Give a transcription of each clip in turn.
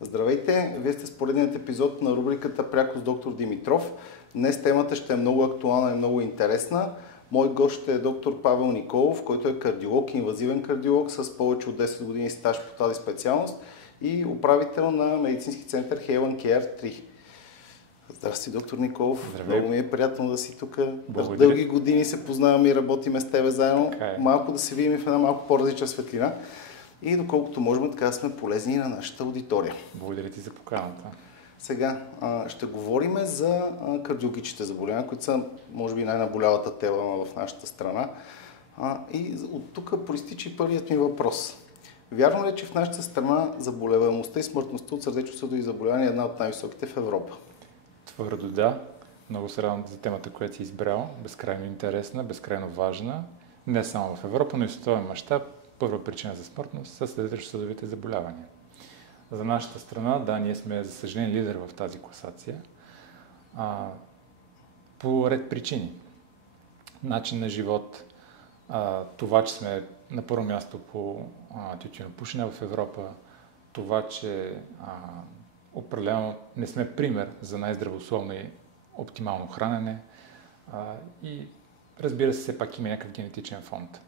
Здравейте! Вие сте с поредният епизод на рубриката Пряко с доктор Димитров. Днес темата ще е много актуална и много интересна. Мой гост ще е доктор Павел Николов, който е кардиолог, инвазивен кардиолог с повече от 10 години стаж по тази специалност и управител на медицински център Helen Care 3. Здрасти, доктор Николов. Здравей. Много ми е приятно да си тук. Благодаря. Дълги години се познаваме и работиме с тебе заедно. Малко да се видим в една малко по-различна светлина. И доколкото можем, така сме полезни на нашата аудитория. Благодаря ти за поканата. Сега ще говорим за кардиологичните заболявания, които са, може би, най-наболялата тема в нашата страна. И от тук проистича и първият ми въпрос. Вярно ли е, че в нашата страна заболеваемостта и смъртността от сърдечно-съдови заболявания е една от най-високите в Европа? Твърдо да. Много се радвам за темата, която си избрал. Безкрайно интересна, безкрайно важна. Не само в Европа, но и в световен мащаб. Първа причина за смъртност са сърдечно-съдовите заболявания. За нашата страна, да, ние сме, за съжаление, лидер в тази класация. По ред причини. Начин на живот, това, че сме на първо място по тютюнопушене в Европа, това, че определено не сме пример за най-здравословно и оптимално хранене и разбира се, все пак има някакъв генетичен фонд.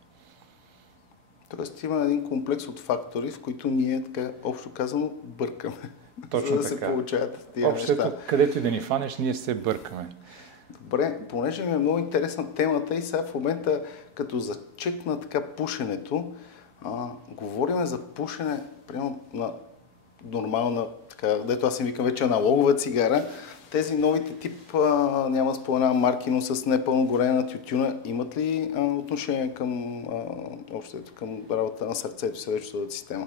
Тоест има един комплекс от фактори, в които ние, така общо казано, бъркаме. Точно за да така. се получават тия неща. Където и да ни фанеш, ние се бъркаме. Добре, понеже ми е много интересна темата и сега в момента, като зачекна така пушенето, говорим за пушене, примерно на нормална, така, дето аз им викам вече аналогова цигара. Тези новите тип, няма да споменавам марки, но с непълно горене на тютюна, имат ли отношение към общото, към работа на сърцето и сърдечно-съдовата система?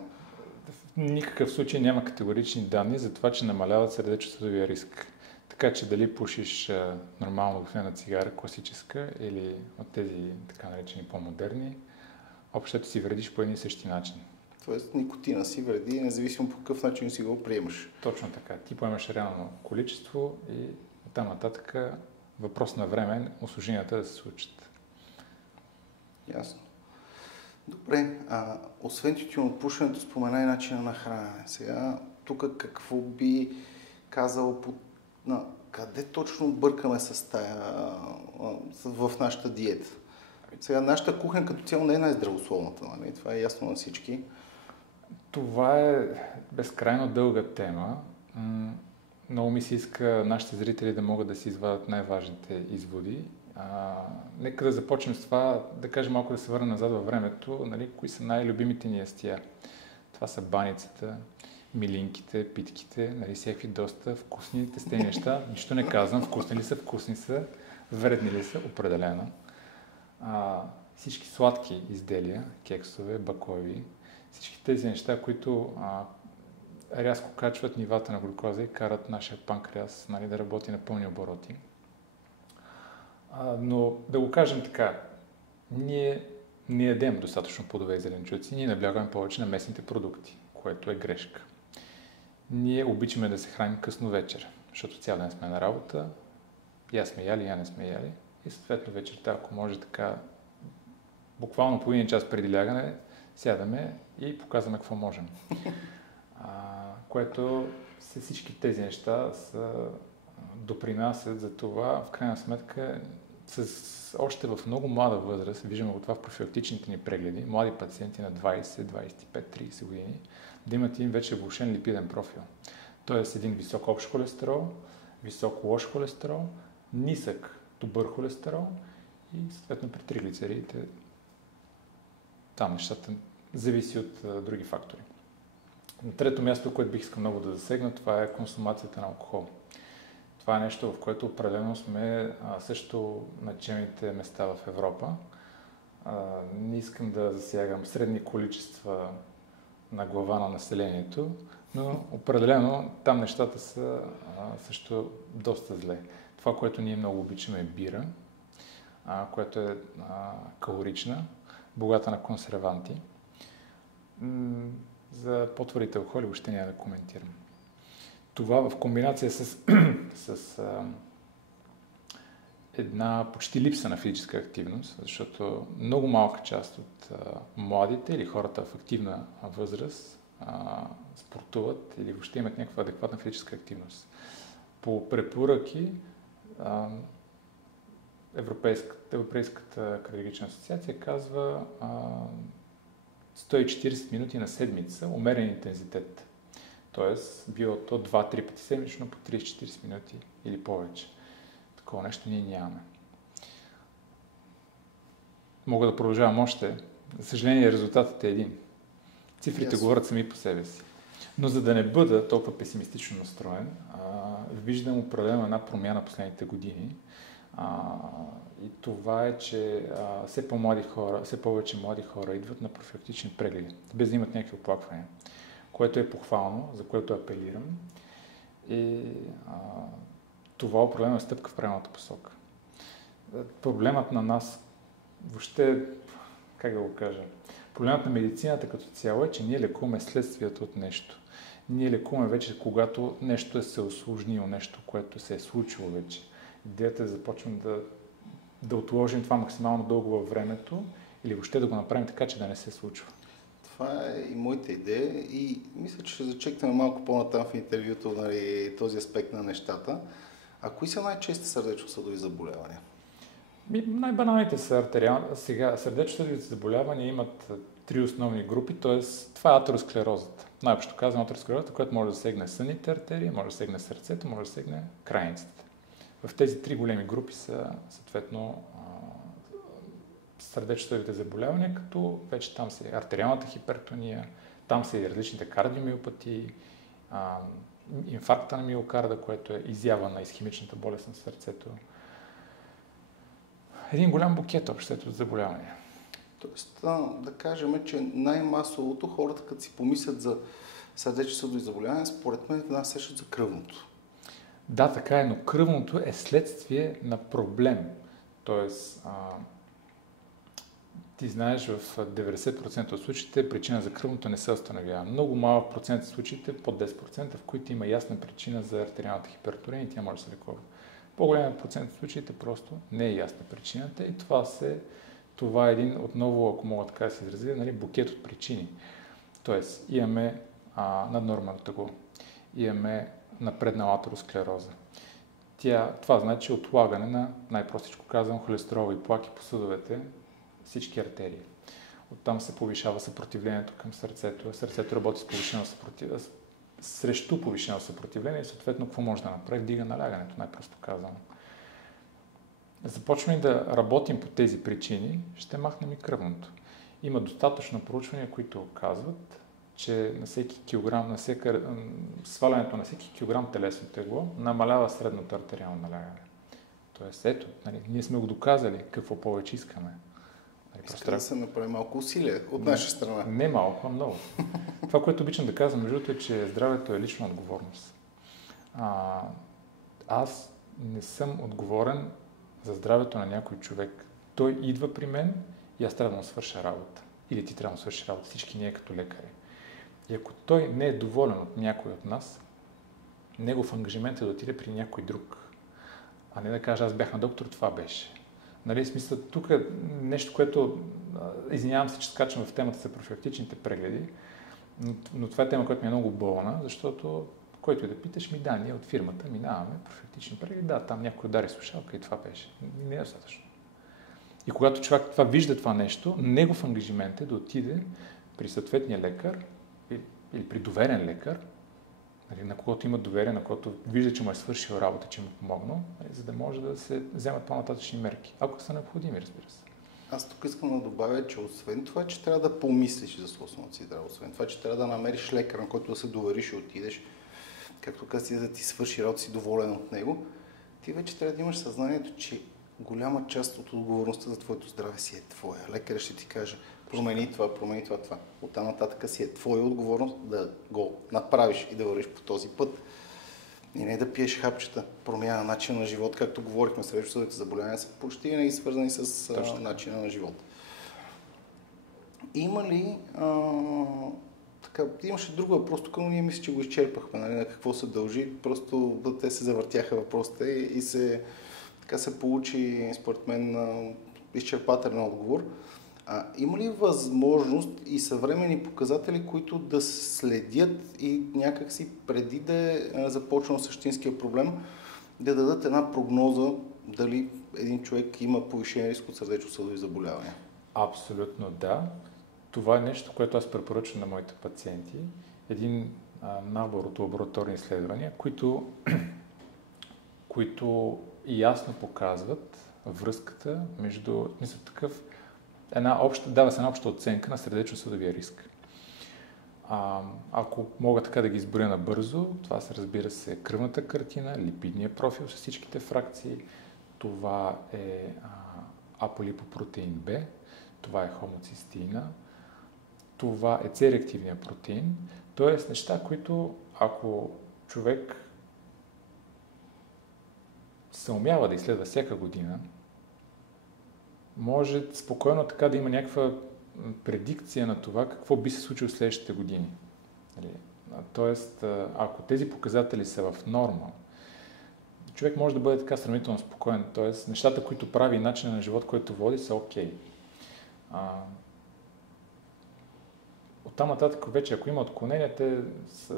В никакъв случай няма категорични данни за това, че намаляват сърдечно-съдовия риск. Така че дали пушиш нормално обикновена цигара, класическа, или от тези така наречени по-модерни, общото си вредиш по един и същи начин. Тоест никотина си вреди, независимо по какъв начин си го приемаш. Точно така. Ти поемаш реално количество и оттам нататък въпрос на време усложненията да се случат. Ясно. Добре, освен тютюнопушенето, спомена и начина на хранене. Сега, тук какво би казал, къде точно бъркаме с тая в нашата диета? Сега, нашата кухня като цяло не е най-здравословната, нали? Това е ясно на всички. Това е безкрайно дълга тема. Много ми се иска нашите зрители да могат да си извадят най-важните изводи. Нека да започнем с това, да кажем малко да се върнем назад във времето, нали, кои са най-любимите ни ястия. Това са баницата, милинките, питките, нали, всякакви доста вкусни тестени неща. Нищо не казвам, вкусни са, вредни ли са, определено. Всички сладки изделия, кексове, баклави, всички тези неща, които рязко качват нивата на глюкоза и карат нашия панкреас, нали, да работи на пълни обороти. Но да го кажем така, ние не ядем достатъчно плодове и зеленчуци, ние наблягаме повече на местните продукти, което е грешка. Ние обичаме да се храним късно вечер, защото цял ден сме на работа, я сме яли, я не сме яли и съответно вечерта, ако може така, буквално половин час преди лягане, сядаме и показваме какво можем. Което всички тези неща допринасят за това, в крайна сметка, още в много млада възраст, виждаме това в профилактичните ни прегледи, млади пациенти на 20, 25, 30 години, да имат един вече влошен липиден профил. Тоест един висок общ холестерол, висок лош холестерол, нисък добър холестерол и съответно при триглицеридите там нещата зависи от други фактори. На трето място, което бих искал много да засегна, това е консумацията на алкохол. Това е нещо, в което определено сме също на челните места в Европа. Не искам да засягам средни количества на глава на населението, но определено там нещата са също доста зле. Това, което ние много обичаме е бира, което е калорична, богата на консерванти. За по-твърдите алкохоли въобще няма да коментирам. Това в комбинация с една почти липса на физическа активност, защото много малка част от младите или хората в активна възраст спортуват или въобще имат някаква адекватна физическа активност. По препоръки Европейската кардиологична асоциация казва 140 минути на седмица умерен интензитет. Тоест, било то 2-3 пъти седмично по 30-40 минути или повече. Такова нещо ние нямаме. Мога да продължавам още. За съжаление, резултатът е един. Цифрите говорят сами по себе си. Но за да не бъда толкова песимистично настроен, виждам определено една промяна последните години. И това е, че все повече млади хора идват на профилактични прегледи, без да имат някакви оплаквания, което е похвално, за което апелирам. И това определено е стъпка в правилната посока. Проблемът на нас, въобще, как да го кажа, проблемът на медицината като цяло е, че ние лекуваме следствието от нещо. Ние лекуваме вече, когато нещо е се усложнило, нещо, което се е случило вече. Идеята е да започнем да отложим това максимално дълго във времето или въобще да го направим така, че да не се случва. Това е и моята идея и мисля, че ще зачекнем малко по-натам в интервюто, нали, този аспект на нещата. А кои са най-чести сърдечно-съдови заболявания? Най-баналните са артериални. Сега сърдечно-съдовите заболявания имат три основни групи, т.е. това е атеросклерозата. Най-общо казвам атеросклерозата, която може да сегне сънните артерии, може да сегне сърцето, може да сегне крайниците. В тези три големи групи са съответно сърдечно-съдовите заболявания, като вече там са артериалната хипертония, там са и различните кардиомиопатии, инфаркта на миокарда, което е изява на исхемичната болест на сърцето. Един голям букет обществото от заболявания. Тоест, да кажем, че най-масовото хората, като си помислят за сърдечно-съдови заболявания, според мен една сещат за кръвното. Да, така е, но кръвното е следствие на проблем. Тоест, ти знаеш, в 90% от случаите причина за кръвното не се установява. Много малък процент от случаите, под 10%, в които има ясна причина за артериалната хипертония и тя може да се лекува. По-голям процент от случаите просто не е ясна причината и това е един, отново, ако мога така да се изразя, нали, букет от причини. Тоест, имаме наднормално тегло, имаме напреднала атеросклероза. Това значи отлагане на, най-простичко казвам, холестеролови плаки по съдовете, всички артерии. Оттам се повишава съпротивлението към сърцето. Сърцето работи с повишено срещу повишено съпротивление и съответно какво може да направи? Дига налягането, най-просто казвам. Започваме да работим по тези причини, ще махнем и кръвното. Има достатъчно проучвания, които казват, че на всеки килограм, свалянето на всеки килограм телесно тегло намалява средното артериално налягане. Тоест, ето, нали, ние сме го доказали какво повече искаме. Иска да се направи малко усилие от наша страна. Не малко, а много. Това, което обичам да казвам, между другото, е, че здравето е лична отговорност. Аз не съм отговорен за здравето на някой човек. Той идва при мен и аз трябва да му свърша работа. Или ти трябва да му свърши работа. Всички ние като лекари. И ако той не е доволен от някой от нас, негов ангажимент е да отиде при някой друг. А не да каже, аз бях на доктор, това беше. Нали, смисъл, тук е нещо, което, извинявам се, че скачам в темата за профилактичните прегледи, но това е тема, която ми е много болна, защото който и да питаш, ние от фирмата минаваме профилактични прегледи, да, там някой удари слушалка и това беше. Не е достатъчно. И когато човек вижда това нещо, негов ангажимент е да отиде при съответния лекар или при доверен лекар, на когото има доверие, на когото вижда, че му е свършил работа, че му е помогнал, за да може да се вземат по-нататъчни мерки, ако са необходими, разбира се. Аз тук искам да добавя, че освен това, че трябва да помислиш за собственото си здраве, освен това, че трябва да намериш лекар, на който да се довериш и отидеш, както казах, да ти свърши работа, си доволен от него, ти вече трябва да имаш съзнанието, че голяма част от отговорността за твоето здраве си е твоя. Лекарът ще ти каже, промени това. Оттам нататък си е твоя отговорност да го направиш и да вървиш по този път. И не да пиеш хапчета, промяна на начина на живот, както говорихме, сърдечно-съдовите заболявания са почти винаги свързани с начина на живот. Има ли имаше друг въпрос, тук, но ние мисля, че го изчерпахме, нали, на какво се дължи, просто те се завъртяха въпросите и така се получи, според мен, изчерпателен отговор. Има ли възможност и съвременни показатели, които да следят и някакси преди да е започнал същинския проблем, да дадат една прогноза дали един човек има повишен риск от сърдечно-съдови заболявания? Абсолютно да. Това е нещо, което аз препоръчвам на моите пациенти. Един набор от лабораторни изследвания, които ясно показват връзката между, мисля такъв, дава се една обща оценка на сърдечно-съдовия риск. Ако мога така да ги изборя набързо, това се разбира се кръвната картина, липидния профил с всичките фракции, това е аполипопротеин Б, това е хомоцистеина, това е С-реактивния протеин, т.е. неща, които ако човек се умява да изследва всяка година, може спокойно така да има някаква предикция на това какво би се случило в следващите години. Тоест, ако тези показатели са в норма, човек може да бъде така сравнително спокоен. Тоест, нещата, които прави и начинът на живот, който води, са окей. Оттам нататък вече, ако има отклонения,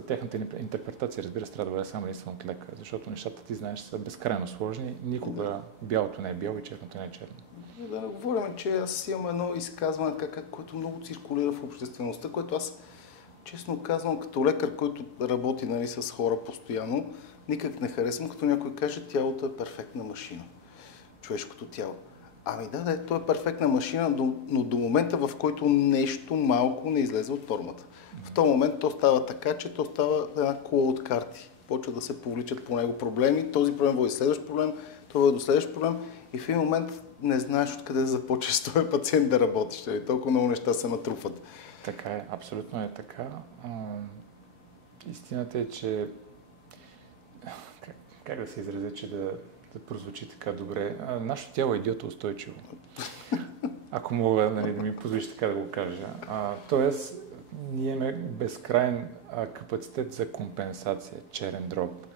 техната интерпретация, разбира се, трябва да бъде само единствено от лекар, защото нещата, ти знаеш, са безкрайно сложни. Никога бялото не е бяло и черното не е черно. Да не говорим, че аз имам едно изказване, което много циркулира в обществеността, което аз, честно казвам, като лекар, който работи, нали, с хора постоянно, никак не харесвам, като някой каже, тялото е перфектна машина. Човешкото тяло. Да, то е перфектна машина, но до момента, в който нещо малко не излезе от нормата. В този момент то става така, че то става една кола от карти. Почва да се повличат по него проблеми, този проблем води следващ проблем, това води до следващ проблем и в един момент не знаеш откъде да започнеш с този пациент да работиш. Толкова много неща се натрупват. Така е, абсолютно е така. Истината е, че как да се изразя, че да прозвучи така добре. Нашето тяло е идиотоустойчиво. Ако мога, нали, да ми позволиш така да го кажа. Тоест, ние имаме безкрайен капацитет за компенсация, черен дроб.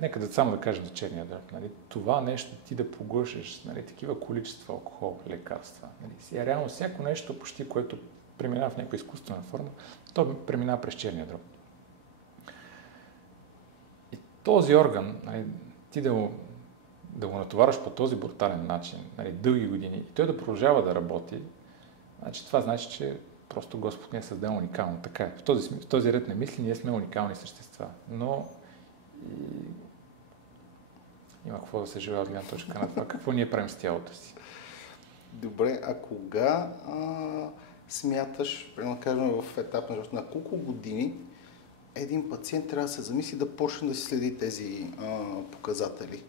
Нека само да кажем за черния дроб. Нали. Това нещо ти да поглъшеш, нали, такива количества алкохол, лекарства. Нали. Реално всяко нещо, почти което преминава в някаква изкуствена форма, то преминава през черния дроб. И този орган, нали, ти да го натовараш по този брутален начин, нали, дълги години, и той да продължава да работи, значи това значи, че просто Господ ни е създал уникално. Така е. В този ред на мисли ние сме уникални същества. Но има какво да се желая от гледна точка на това. Какво ние правим с тялото си? Добре, а кога смяташ, примерно да кажем в етап на колко години един пациент трябва да се замисли да почне да си следи тези показатели,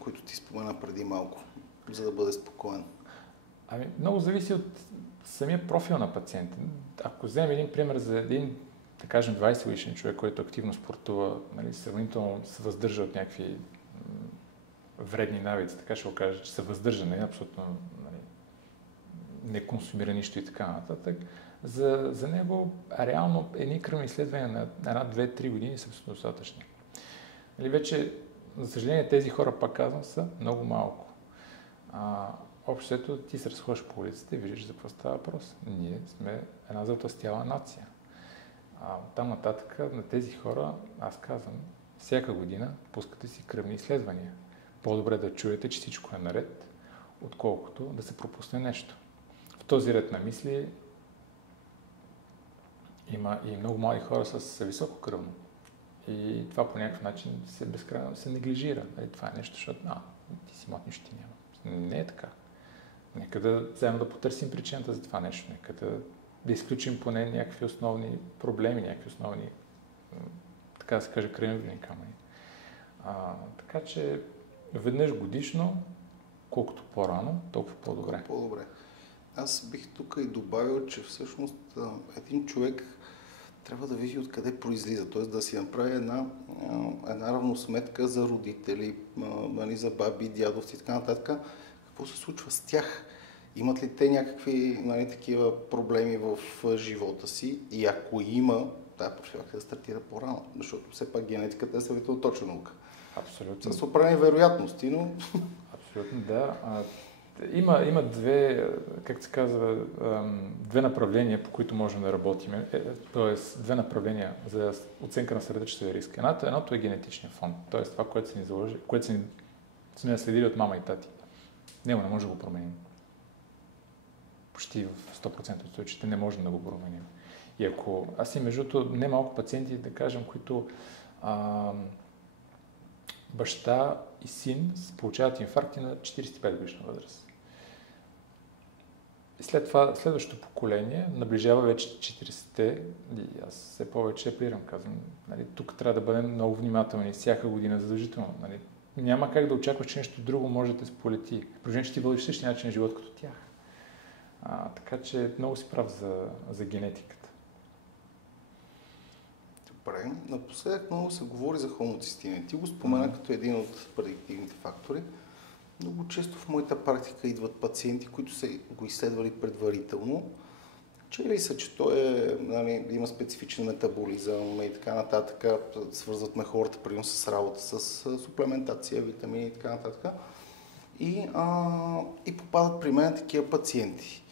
които ти спомена преди малко, за да бъде спокоен? Много зависи от самия профил на пациента. Ако вземем един пример за един, да кажем, 20 годишен човек, който активно спортува, нали, сравнително се въздържа от някакви вредни навици, така ще го кажа, че се въздържа, не абсолютно, нали, не консумира нищо и така нататък. За него реално едни кръвни изследвания на 1-2-3 години са достатъчни. Нали, вече, за съжаление, тези хора, пак казвам, са много малко. Общото ти се разходиш по улицата и виждаш за какво става въпрос. Ние сме една затлъстяла нация. Там нататък на тези хора, аз казвам, всяка година пускате си кръвни изследвания. По-добре да чуете, че всичко е наред, отколкото да се пропусне нещо. В този ред на мисли има и много млади хора с високо кръвно. И това по някакъв начин безкрайно се неглижира. Това е нещо, защото ти си млад, нищо ти няма. Не е така. Нека да вземем да потърсим причината за това нещо. Нека да изключим поне някакви основни проблеми, някакви основни, така да се каже, крайъгълни камъни. Така че веднъж годишно, колкото по-рано, толкова по-добре. По-добре. Аз бих тук и добавил, че всъщност един човек трябва да види откъде произлиза, т.е. да си направи една равносметка за родители, за баби, дядовци и така нататък. Какво се случва с тях? Имат ли те някакви такива проблеми в живота си? И ако има, профилактика да стартира по-рано, защото все пак генетиката е сравнително точна наука. Абсолютно. С определени вероятности, но... Абсолютно, да. Има две, как се казва, две направления, по които можем да работим. Тоест, две направления за оценка на сърдечния риск. Едното е генетичния фон, т.е. това, което се ни заложи, което сме наследили от мама и тати. Не може да го променим. Почти в 100% от случаите не можем да го променим. И ако аз и между другото не малко пациенти, да кажем, които баща и син получават инфаркти на 45 годишна възраст. И след това следващото поколение наближава вече 40-те и аз все повече апелирам, казвам, нали, тук трябва да бъдем много внимателни всяка година задължително. Нали. Няма как да очакваш, че нещо друго може да те сполети. При че ти водиш същия начин на живот като тях. Така че много си прав за генетиката. Добре. Напоследък много се говори за хомоцистина. Ти го спомена като един от предиктивните фактори. Много често в моята практика идват пациенти, които са го изследвали предварително. Чели са, че той нали, има специфичен метаболизъм и така нататък. Свързват ме хората примерно с работа, с суплементация, витамини и така нататък. И попадат при мен такива пациенти.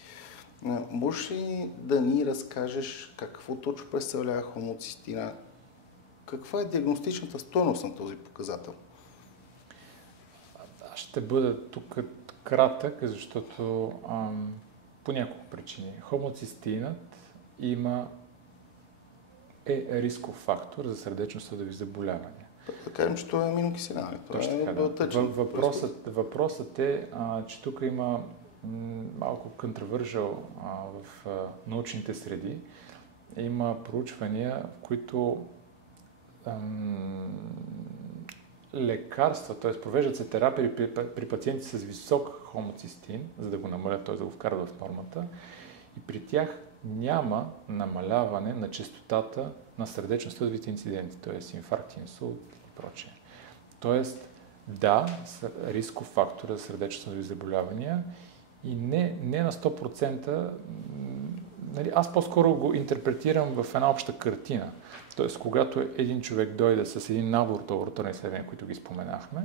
Можеш ли да ни разкажеш какво точно представлява хомоцистина? Каква е диагностичната стойност на този показател? Аз ще бъда тук кратък, защото по няколко причини. Хомоцистинът е рисков фактор за сърдечно-съдови заболявания. Да кажем, че това е аминокиселина. Въпросът е, че тук има малко controversial в научните среди. Има проучвания, в които лекарства, т.е. провеждат се терапии при пациенти с висок хомоцистин, за да го намалят, т.е. да го вкарат в нормата, и при тях няма намаляване на честотата на сърдечно-съдовите инциденти, т.е. инфаркт, инсулт и прочее. Тоест, да, рисков фактор за сърдечно-съдови заболявания и не на 100%, нали, аз по-скоро го интерпретирам в една обща картина. Тоест, когато един човек дойде с един набор от лабораторни изследвания, които ги споменахме,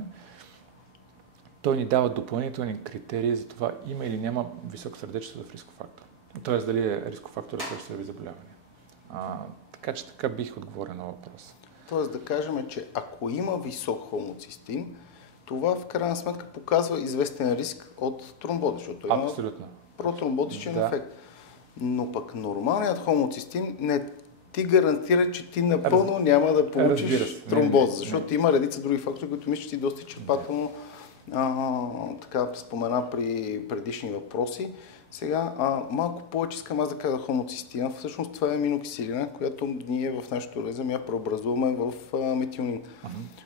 той ни дава допълнителни критерии за това има или няма висок сърдечно-съдов рисков фактор. Тоест, дали е рисков фактор за сърдечно-съдови заболявания. Така че така бих отговорил на въпроса. Тоест да кажем, че ако има висок хомоцистин, това в крайна сметка показва известен риск от тромбоз, защото има протромботичен ефект. Но пък нормалният хомоцистин не ти гарантира, че ти напълно няма да получиш тромбоз, защото има редица други фактори, които мисля, че ти доста изчерпателно така спомена при предишни въпроси. Сега малко повече искам аз да кажа хомоцистина. Всъщност това е аминокиселина, която ние в нашото организъм я преобразуваме в метионин,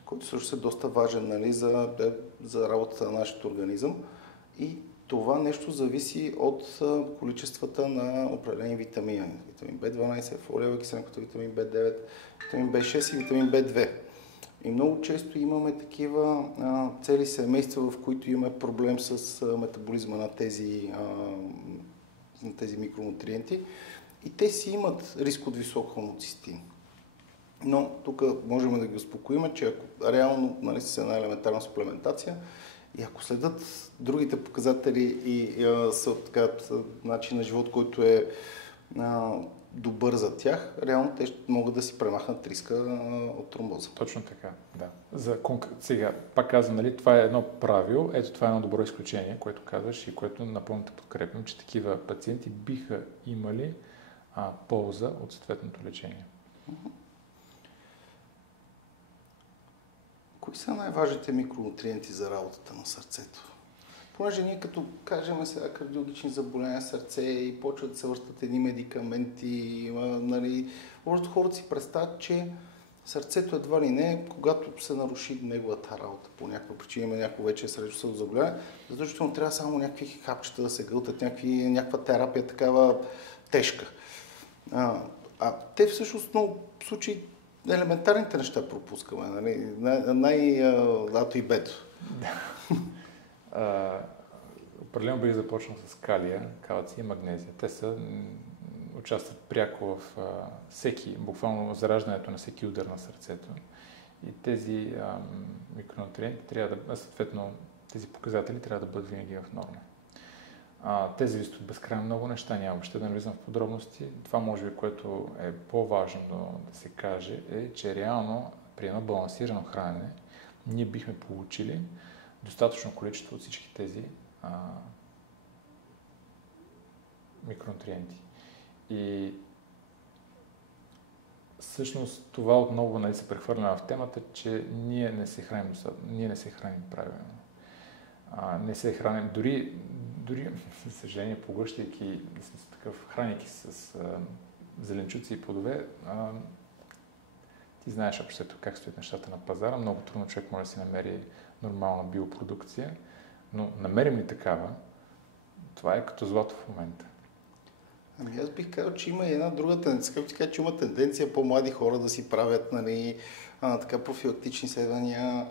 който също е доста важен, нали, за работата на нашия организъм. И това нещо зависи от количествата на определени витамини. Витамин B12, фолиева киселина, като витамин B9, витамин B6 и витамин B2. И много често имаме такива цели семейства, в които имаме проблем с метаболизма на тези микронутриенти. И те си имат риск от висок хомоцистин. Но тук можем да ги успокоим, че ако реално, нали, с една елементарна суплементация и ако следят другите показатели и начин на живот, който е добър за тях, реално те ще могат да си премахнат риска от тромбоза. Точно така, да. Сега, пак казвам, нали, това е едно правило, ето това е едно добро изключение, което казваш и което напълно те подкрепям, че такива пациенти биха имали полза от съответното лечение. Кои са най-важните микронутриенти за работата на сърцето? Понеже ние като кажем сега кардиологични заболявания сърце и почват да се въртат едни медикаменти, нали, хората си представят, че сърцето едва ли не, когато се наруши неговата работа по някаква причина, има някакво вече сърдечно-съдово заболяване, защото трябва само някакви хапчета да се гълтат, някаква терапия такава тежка. Те всъщност много случаи елементарните неща пропускаме, нали? Лато и бето. Определено бих започнал с калия, калци и магнезия. Те участват пряко в буквално зараждането на всеки удар на сърцето. И тези микронутриенти съответно тези показатели трябва да бъдат винаги в норма. Те зависят от безкрайно много неща, няма въобще да навлизам в подробности. Това може би, което е по-важно да се каже, е, че реално при едно балансирано хранене ние бихме получили достатъчно количество от всички тези микронутриенти. И всъщност това отново се прехвърляме в темата, че ние не се храним правилно. Не се храним, дори за съжаление, поглъщайки хранейки с зеленчуци и плодове, ти знаеш общото как стоят нещата на пазара. Много трудно човек може да си намери нормална биопродукция, но намерим ли такава, това е като злато в момента. Ами аз бих казал, че има и една друга тенденция. Както ти кажа, че има тенденция по-млади хора да си правят така профилактични изследвания.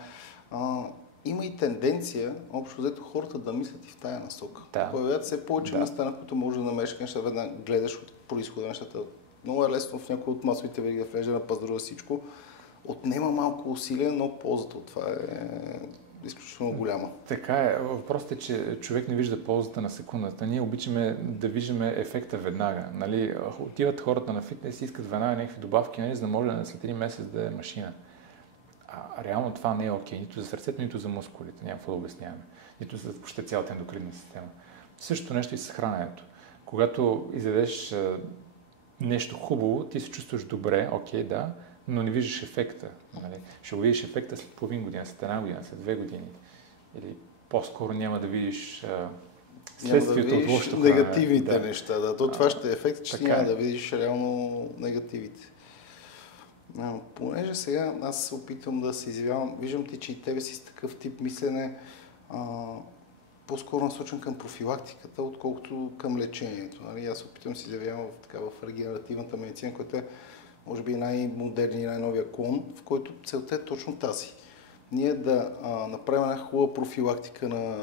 Има и тенденция, общо взето, хората да мислят и в тая насока. Да. Появяват се повече места, на които можеш да намериш неща, да гледаш от произхода на нещата. Много е лесно в някои от масовите вериги да влезе на пазара всичко. Отнема малко усилия, но ползата от това е изключително голяма. Така е. Въпросът е, че човек не вижда ползата на секундата. Ние обичаме да виждаме ефекта веднага. Нали? Отиват хората на фитнес и искат веднага някакви добавки, нали? За да може след един месец да е машина. Реално това не е окей. Нито за сърцето, нито за мускулите. Няма какво да обясняваме. Нито за въобще цялата ендокринна система. Същото нещо и с храненето. Когато изядеш нещо хубаво, ти се чувстваш добре, окей, да, но не виждаш ефекта. Нали? Ще го видиш ефекта след половин година, след една година, след 2 години. Или по-скоро няма да видиш следствието от лошото хранене. Негативните неща. Да. Това ще е ефект, че няма да видиш реално негативите. Понеже сега аз се опитвам да се изявявам, виждам ти, че и тебе си с такъв тип мислене по-скоро насочен към профилактиката, отколкото към лечението. Нали? Аз се опитвам да се изявявам в регенеративната медицина, която е може би най-модерният и най-новия клон, в който целта е точно тази. Ние да направим една хубава профилактика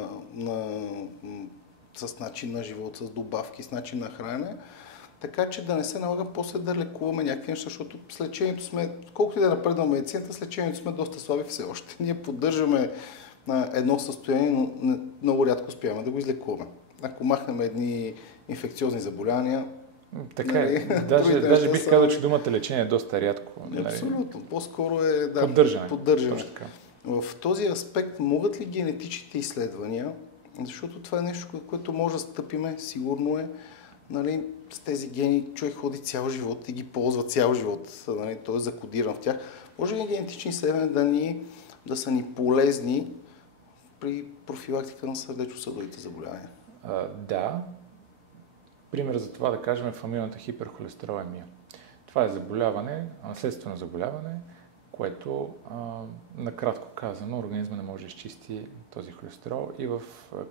с начин на живот, с добавки, с начин на хранене, така че да не се налага после да лекуваме някакви неща, защото с лечението сме, колкото и да напредва медицината, с лечението сме доста слаби все още. Ние поддържаме едно състояние, но много рядко успяваме да го излекуваме. Ако махнем едни инфекциозни заболявания, така е. Даже бих казал, че думата лечение е доста рядко. Абсолютно. По-скоро е поддържане. В този аспект могат ли генетичните изследвания, защото това е нещо, което може да стъпиме, сигурно е, нали, с тези гени човек ходи цял живот и ги ползва цял живот, нали, той е закодиран в тях. Може ли генетични изследвания да са ни полезни при профилактика на сърдечно-съдовите заболявания? Да. Пример за това да кажем е фамилната хиперхолестеролемия. Това е заболяване, наследствено заболяване, което накратко казано организма не може да изчисти този холестерол и в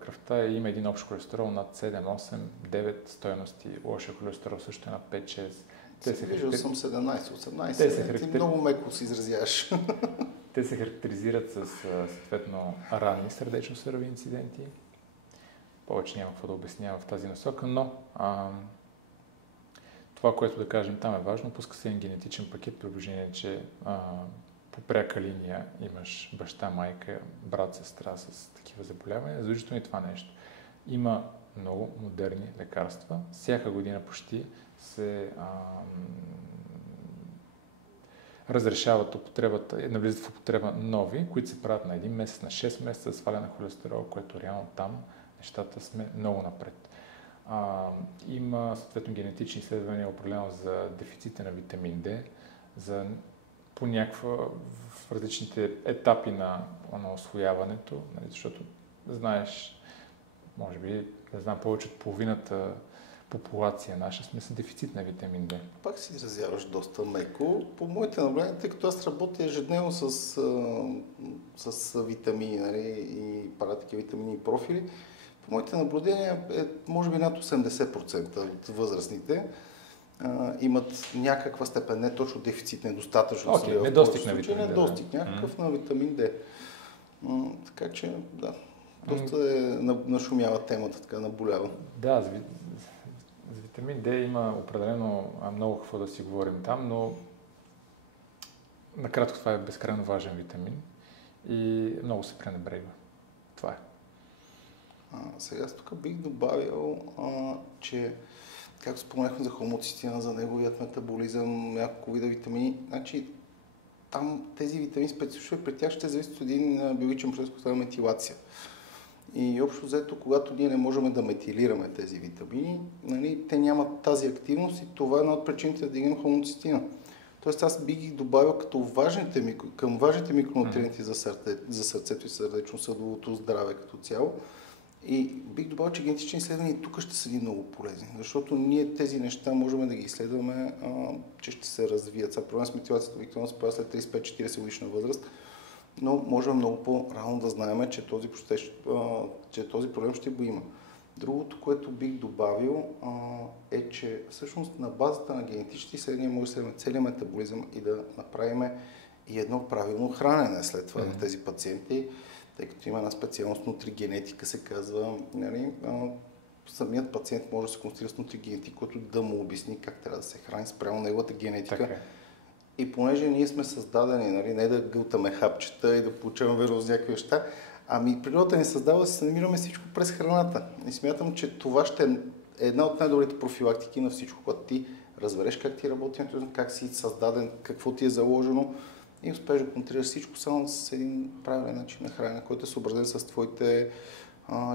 кръвта има един общ холестерол над 7, 8, 9 стойности. Лошия холестерол също е над 5, 6. Виждал съм 17, 18. Ти много меко се изразяваш. Те се характеризират с съответно ранни сърдечно-съдови инциденти. Повече няма какво да обяснявам в тази насока, но това, което да кажем там е важно, пуска се един генетичен пакет, при положение, че по пряка линия имаш баща, майка, брат, сестра с такива заболявания. Задължително и това нещо. Има много модерни лекарства. Всяка година почти се разрешават употребата, навлизат в употреба нови, които се правят на 1 месец, на 6 месеца, сваляне на холестерол, което реално там нещата сме много напред. Има съответно генетични изследвания, определено за дефицита на витамин D, по някаква в различните етапи на усвояването, нали, защото знаеш, може би, да знам, повече от половината популация наша сме с дефицит на витамин D. Пак си изразяваш доста меко. По моите наблюдения, тъй като аз работя ежедневно с витамини, нали, и правя такива витамини и профили, по моите наблюдения може би над 80% от възрастните имат някаква степен, не точно дефицит, недостатъчно. Недостиг на витамин D. Недостиг някакъв на витамин D. Така че, да, доста нашумява темата, така наболява. Да, за витамин D има определено много какво да си говорим там, но накратко това е безкрайно важен витамин и много се пренебрегва. Това е. Сега тук бих добавил, че както споменахме за хомоцистина, за неговият метаболизъм, няколко вида витамини, значи там тези витамини специфично при тях ще зависят от един биологичен процес, който е метилация. И общо взето, когато ние не можем да метилираме тези витамини, нали, те нямат тази активност и това е една от причините да дигнем хомоцистина. Тоест аз бих ги добавил като към важните микронутриенти за сърцето и сърдечно-съдовото здраве като цяло. И бих добавил, че генетични изследвания тук ще са ни много полезни, защото ние тези неща можем да ги изследваме, че ще се развият. Сега проблем с метилацията обикновено се появява след 35-40 годишна възраст, но можем много по-рано да знаем, че този проблем ще го има. Другото, което бих добавил, е, че всъщност на базата на генетичните изследвания може да изследваме целият метаболизъм и да направим и едно правилно хранене след това на тези пациенти, тъй като има една специалност нутригенетика, се казва, нали, самият пациент може да се консултира с нутригенетик, който да му обясни как трябва да се храни спрямо неговата генетика. Така. И понеже ние сме създадени, нали, не да гълтаме хапчета и да получаваме вероятно някакви неща, ами природата ни създава да се намираме всичко през храната. И смятам, че това ще е една от най-добрите профилактики на всичко, когато ти разбереш как ти работи, как си създаден, какво ти е заложено и успееш да контролираш всичко само с един правилен начин на хранене, който е съобразен с твоите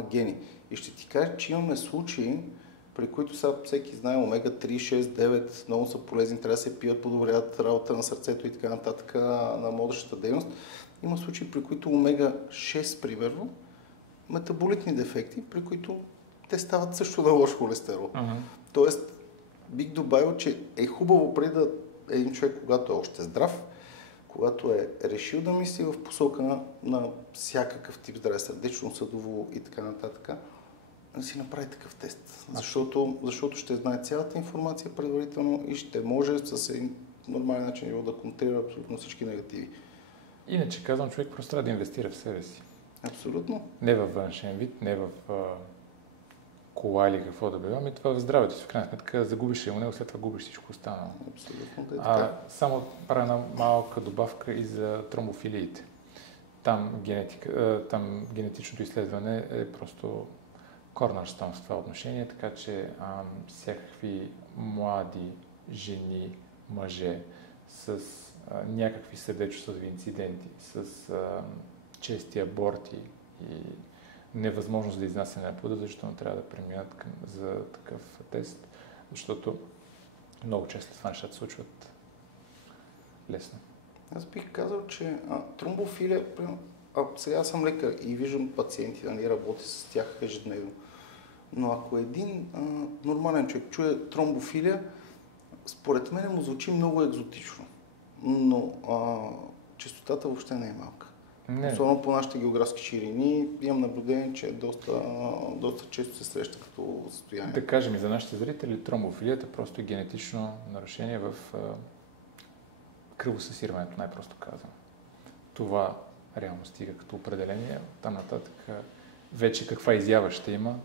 гени. И ще ти кажа, че имаме случаи, при които сега всеки знае омега-3, 6, 9 много са полезни, трябва да се пият, подобряват работа на сърцето и така нататък на мозъчната дейност. Има случаи, при които омега-6, примерно, метаболитни дефекти, при които те стават също на лош холестерол. Тоест, бих добавил, че е хубаво преди да един човек, когато е още здрав, когато е решил да мисли в посока на всякакъв тип здраве, сърдечно, съдово и така нататък, да си направи такъв тест. Защото ще знае цялата информация предварително и ще може с един нормален начин да контролира абсолютно всички негативи. Иначе казвам, човек просто трябва да инвестира в себе си. Абсолютно. Не във външен вид, не в кола или какво да било, ами това в здравето си. В крайна сметка загубиш его него, след това губиш всичко останало. Абсолютно. Да е така. Само правя една малка добавка и за тромбофилиите. Там генетичното изследване е просто cornerstone в това отношение, така че всякакви млади жени, мъже с някакви сърдечно-съдови инциденти, с чести аборти и невъзможност да изнасяне на плода, защото трябва да преминат за такъв тест, защото много често това нещата се случват лесно. Аз бих казал, че тромбофилия, сега съм лекар и виждам пациенти, нали, работя с тях ежедневно. Но ако един нормален човек чуе тромбофилия, според мен му звучи много екзотично. Но честотата въобще не е малка. Особено по нашите географски ширини имам наблюдение, че доста често се среща като състояние. Да кажем и за нашите зрители, тромбофилията просто е генетично нарушение в кръвосъсирването, най-просто казвам. Това реално стига като определение. Там нататък вече каква изява ще има,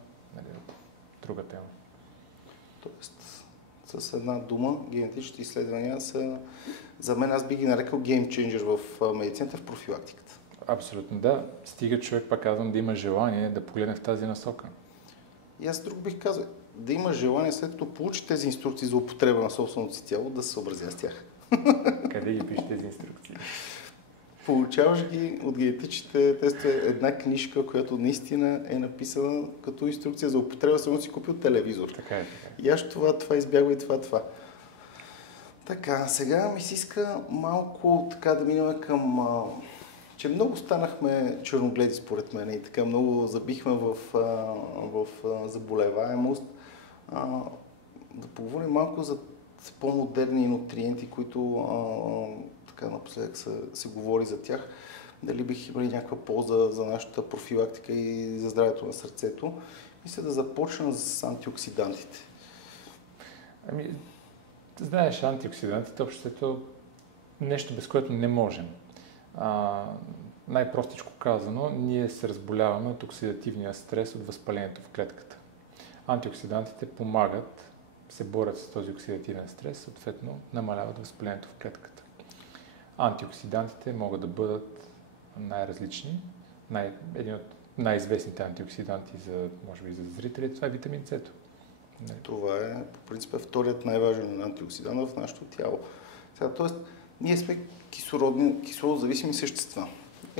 друга тема. Тоест, с една дума, генетичните изследвания са, за мен аз би ги нарекал game changer в медицината, в профилактиката. Абсолютно да. Стига човек, пак казвам, да има желание да погледне в тази насока. И аз друг бих казал, да има желание, след като получи тези инструкции за употреба на собственото си тяло, да се съобразя с тях. Къде ги пише тези инструкции? Получаваш ги от генетичните тестове, една книжка, която наистина е написана като инструкция за употреба, само си купил телевизор. Така е. И аз това избягва и това. Така, сега ми се иска малко така да минем към... че много станахме черногледи според мен и така много забихме в заболеваемост. Да поговорим малко за по-модерни нутриенти, които така напоследък се говори за тях. Дали бих имали някаква полза за нашата профилактика и за здравето на сърцето. Мисля да започна с антиоксидантите. Ами, знаеш, антиоксидантите общото нещо, без което не можем. Най-простичко казано, ние се разболяваме от оксидативния стрес, от възпалението в клетката. Антиоксидантите помагат, се борят с този оксидативен стрес, съответно намаляват възпалението в клетката. Антиоксидантите могат да бъдат най-различни. Един от най-известните антиоксиданти, може би за зрителите, това е витамин С. Това е, по принцип, вторият най-важен антиоксидант в нашето тяло. Тоест, ние сме кислородозависими същества.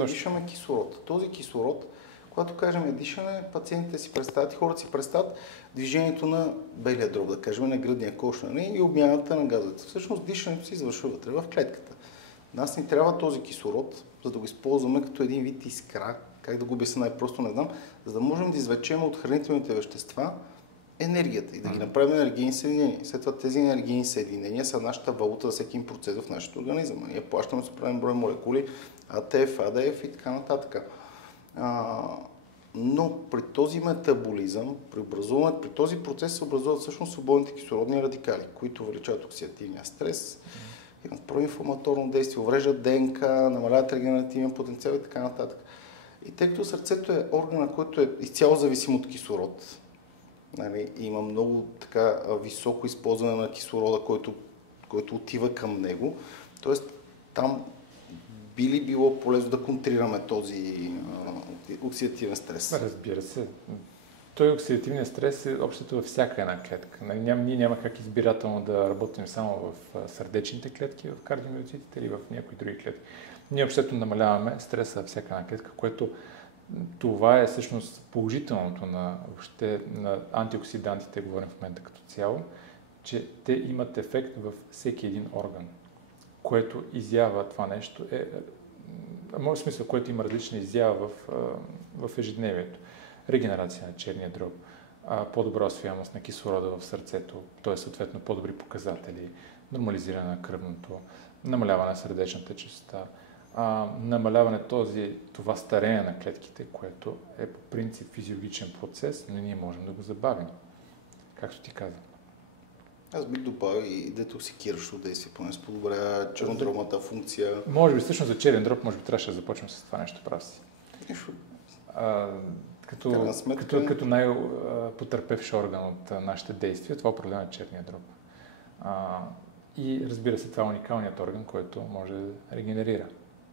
Дишаме кислород. Този кислород, когато кажем дишане, пациентите си представят, хората си представят движението на белия дроб, да кажем, на гръдния кош, и обмяната на газовете. Всъщност дишането се извършва вътре в клетката. Нас ни трябва този кислород, за да го използваме като един вид искра, как да го обясня най-просто, не знам, за да можем да извлечем от хранителните вещества енергията и да ги направим енергийни съединения. След това тези енергийни съединения са нашата валута за всеки процес в нашия организъм. Ние плащаме с определен брой молекули, АТФ, АДФ и така нататък. Но при този метаболизъм, при този процес се образуват всъщност свободните кислородни радикали, които увеличават оксидативния стрес, имат проинфламаторно действие, увреждат ДНК, намаляват регенеративен потенциал и така нататък. И тъй като сърцето е органа, който е изцяло зависим от кислород, има много така високо използване на кислорода, който отива към него, т.е. там би ли било полезно да контрираме този оксидативен стрес? Разбира се. Той оксидативният стрес е общото във всяка една клетка. Ние няма как избирателно да работим само в сърдечните клетки, в кардиомиоцитите или в някои други клетки. Ние общото намаляваме стреса във всяка една клетка, което това е всъщност положителното на антиоксидантите, говорим в момента като цяло, че те имат ефект във всеки един орган, което изява това нещо, в смисъл, което има различна изява в ежедневието. Регенерация на черния дроб, по-добра усвояемост на кислорода в сърцето, т.е. съответно по-добри показатели, нормализиране на кръвното, намаляване на сърдечната честота, намаляване това старение на клетките, което е по принцип физиологичен процес, но ние можем да го забавим, както ти каза. Аз бих добавил и детоксикиращо действие, поне подобрява чернодробната функция. Може би всъщност за черен дроб, може би трябваше да започнем с това нещо, прав си. Като най-потърпевш орган от нашите действия, това определено е черния дроб. И разбира се, това е уникалният орган, който може да регенерира.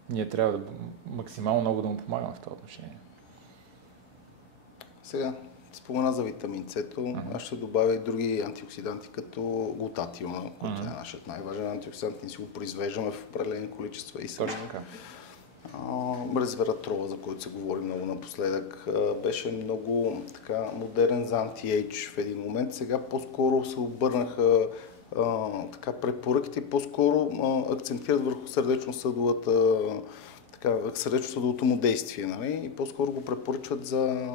Ние трябва да максимално много да му помагаме в това отношение. Сега, спомена за витамин С, аз ще добавя и други антиоксиданти, като глутатиона, който е нашият най-важен антиоксидант. Ние си го произвеждаме в определени количества и точно така. Резвератрола, за който се говори много напоследък, беше много модерен за анти-ейдж в един момент. Сега по-скоро се обърнаха препоръките, по-скоро акцентират върху сърдечно-съдовото му действие, нали? И по-скоро го препоръчват за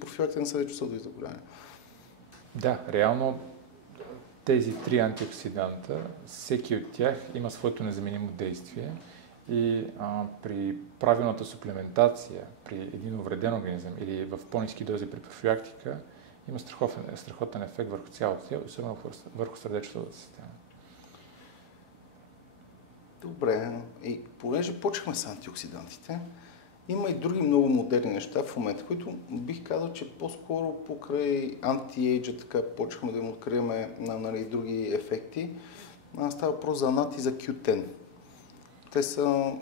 профилактика на сърдечно-съдови заболявания. Да, реално тези три антиоксиданта, всеки от тях има своето незаменимо действие и при правилната суплементация, при един увреден организъм или в по-ниски дози при профилактика, има страхотен ефект върху цялото тяло, особено върху сърдечната система. Добре, и понеже почнахме с антиоксидантите, има и други много модерни неща в момента, които бих казал, че по-скоро покрай анти-ейджа почнахме да им откриваме други ефекти. Става въпрос за НАТ и за Q10. Те са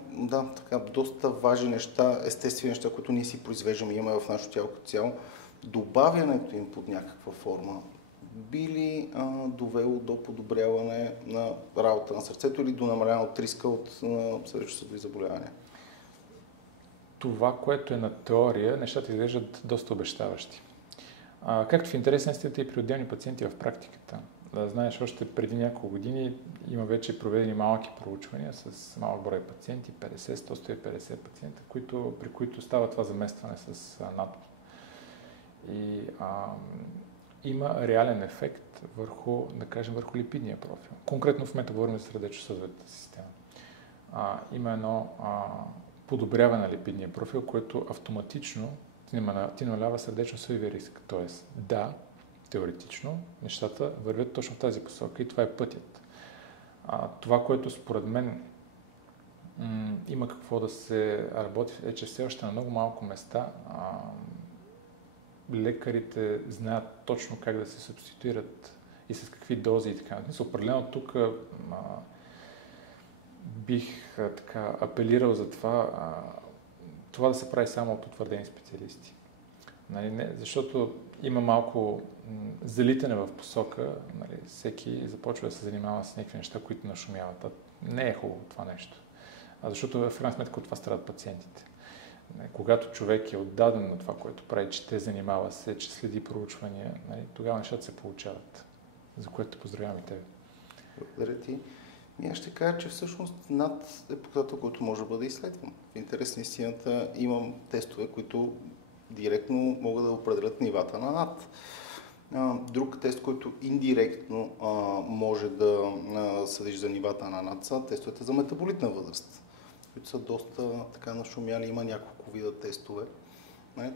доста важни неща, естествени неща, които ние си произвеждаме, имаме в нашето тяло като цяло. Добавянето им под някаква форма би ли довело до подобряване на работа на сърцето или до намаляване от риска от сърдечно-съдови заболявания? Това, което е на теория, нещата изглеждат доста обещаващи. Както в интерес на истината и при отделни пациенти в практиката. Знаеш, още преди няколко години има вече проведени малки проучвания с малък брой пациенти, 50, 100, 150 пациента, при които става това заместване с НАТО. И има реален ефект върху липидния профил. Конкретно в момента говорим за сърдечно-съдовата система. Има едно подобряване на липидния профил, което автоматично ти намалява сърдечно-съдовия риск. Тоест, да, теоретично, нещата вървят точно в тази посока и това е пътят. Това, което според мен има какво да се работи, е, че все още на много малко места лекарите знаят точно как да се субституират и с какви дози и така. Определено тук бих апелирал за това това да се прави само от утвърдени специалисти. Нали, не, защото има малко залитане в посока, нали, всеки започва да се занимава с някакви неща, които нашумяват. Не е хубаво това нещо. Защото в крайна сметка от това страдат пациентите. Когато човек е отдаден на това, което прави, че те занимава се, че следи проучвания, нали, тогава нещата се получават. За което те поздравявам и тебе. Благодаря ти. И аз ще кажа, че всъщност над е показател, който може да бъде изследван. В интерес на истината имам тестове, които директно могат да определят нивата на над. Друг тест, който индиректно може да съдиш за нивата на над, са тестовете за метаболитна възраст, които са доста така нашумяли. Има няколко вида тестове.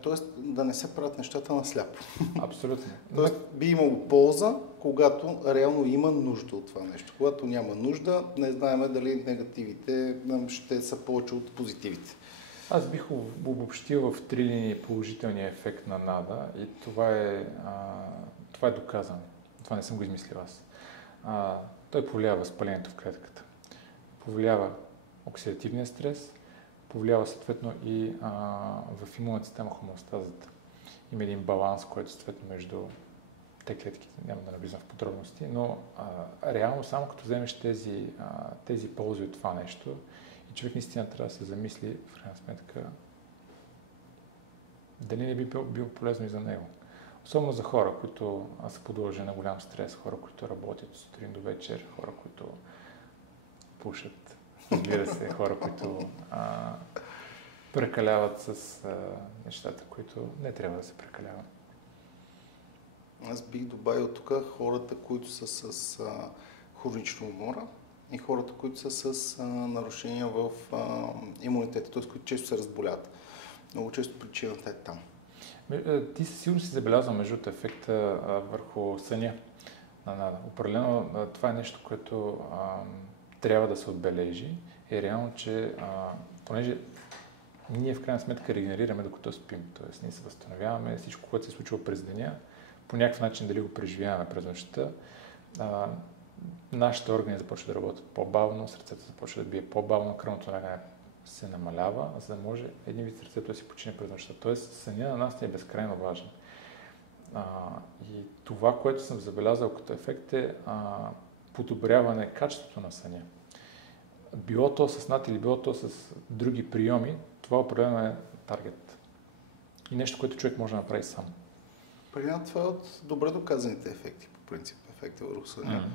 Тоест да не се правят нещата на сляпо. Абсолютно. Тоест би имало полза, когато реално има нужда от това нещо. Когато няма нужда, не знаем дали негативите ще са повече от позитивите. Аз бих обобщил в 3 линии положителния ефект на НАДА и това е доказано. Това не съм го измислил аз. Той повлиява възпалението в клетката. Повлиява оксидативния стрес, повлиява съответно и в имунната система хомеостазата. Има един баланс, който съответно между те клетките, няма да навлизам в подробности, но реално само като вземеш тези ползи от това нещо и човек наистина трябва да се замисли в крайна сметка дали не би било полезно и за него. Особено за хора, които са подложени на голям стрес, хора, които работят от сутрин до вечер, хора, които пушат, разбира се, хора, които прекаляват с нещата, които не трябва да се прекаляват. Аз бих добавил тук хората, които са с хронична умора и хората, които са с нарушения в имунитета, т.е. които често се разболяват. Много често причината е там. Ти със сигурно си забелязал между ефекта върху съня на НАДА. Определено това е нещо, което трябва да се отбележи. Е реално, че понеже ние в крайна сметка регенерираме докато спим, т.е. ние се възстановяваме, всичко, което се е случило през деня, по някакъв начин дали го преживяваме през нощта, нашите органи започват да работят по-бавно, сърцето започва да бие по-бавно, кръвното налягане се намалява, за да може един вид сърцето да си почине през нощта. Тоест съня на нас е безкрайно важен. И това, което съм забелязал като ефект е подобряване качеството на съня. Било то с НАД или било то с други приеми, това определено е таргет. И нещо, което човек може да направи сам. При това е от добре доказаните ефекти, по принцип, ефекта върху съня.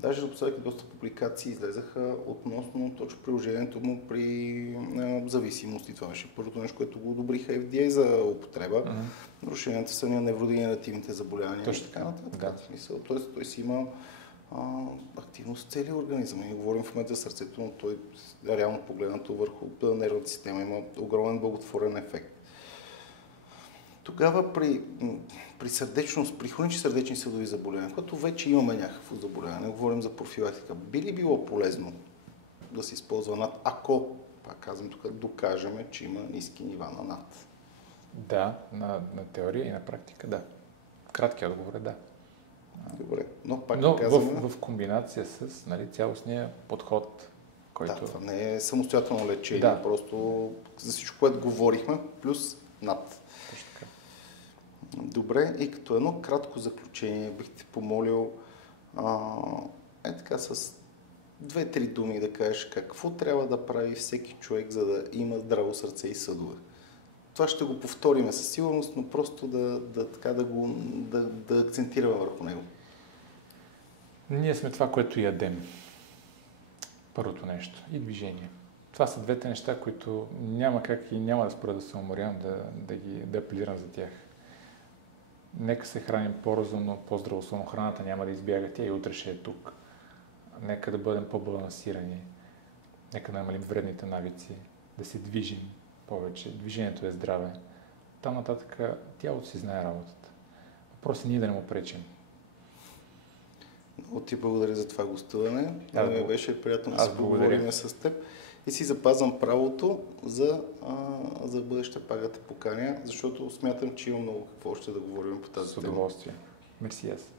Даже напоследък доста публикации излезаха относно точно приложението му при зависимости. Това беше първото нещо, което го одобриха FDA за употреба. Нарушенията в съня, невродегенеративните заболявания и така нататък. Тоест той си има активност в целия организъм. Ние говорим в момента за сърцето, но той реално погледнато върху нервната система има огромен благотворен ефект. Тогава при сърдечност, при хронични сърдечни съдови заболявания, когато вече имаме някакво заболяване, говорим за профилактика, би ли било полезно да се използва НАД, ако, пак казвам тук, докажем, че има ниски нива на НАД? Да, на теория и на практика, да. Краткият отговор е да. Добре, но казваме... в комбинация с цялостния подход, който... Да, това не е самостоятелно лечение, просто за всичко, което говорихме, плюс НАД. Добре, и като едно кратко заключение бих те помолил така с 2-3 думи да кажеш какво трябва да прави всеки човек, за да има здраво сърце и съдове. Това ще го повториме със сигурност, но просто да акцентираме върху него. Ние сме това, което ядем. Първото нещо. И движение. Това са двете неща, които няма как и няма да спра да се уморявам да апелирам за тях. Нека се храним по-разумно, по-здравословно. Храната няма да избяга, тя и утре ще е тук. Нека да бъдем по-балансирани. Нека да намалим вредните навици, да се движим повече. Движението е здраве. Там нататък тялото си знае работата. Въпросът е ние да не му пречим. Много ти благодаря за това гостуване. Беше приятно да се поговорим с теб. И си запазвам правото за бъдеще пак да те поканя, защото смятам, че има много какво още да говорим по тази тема. С удоволствие. Мерси аз.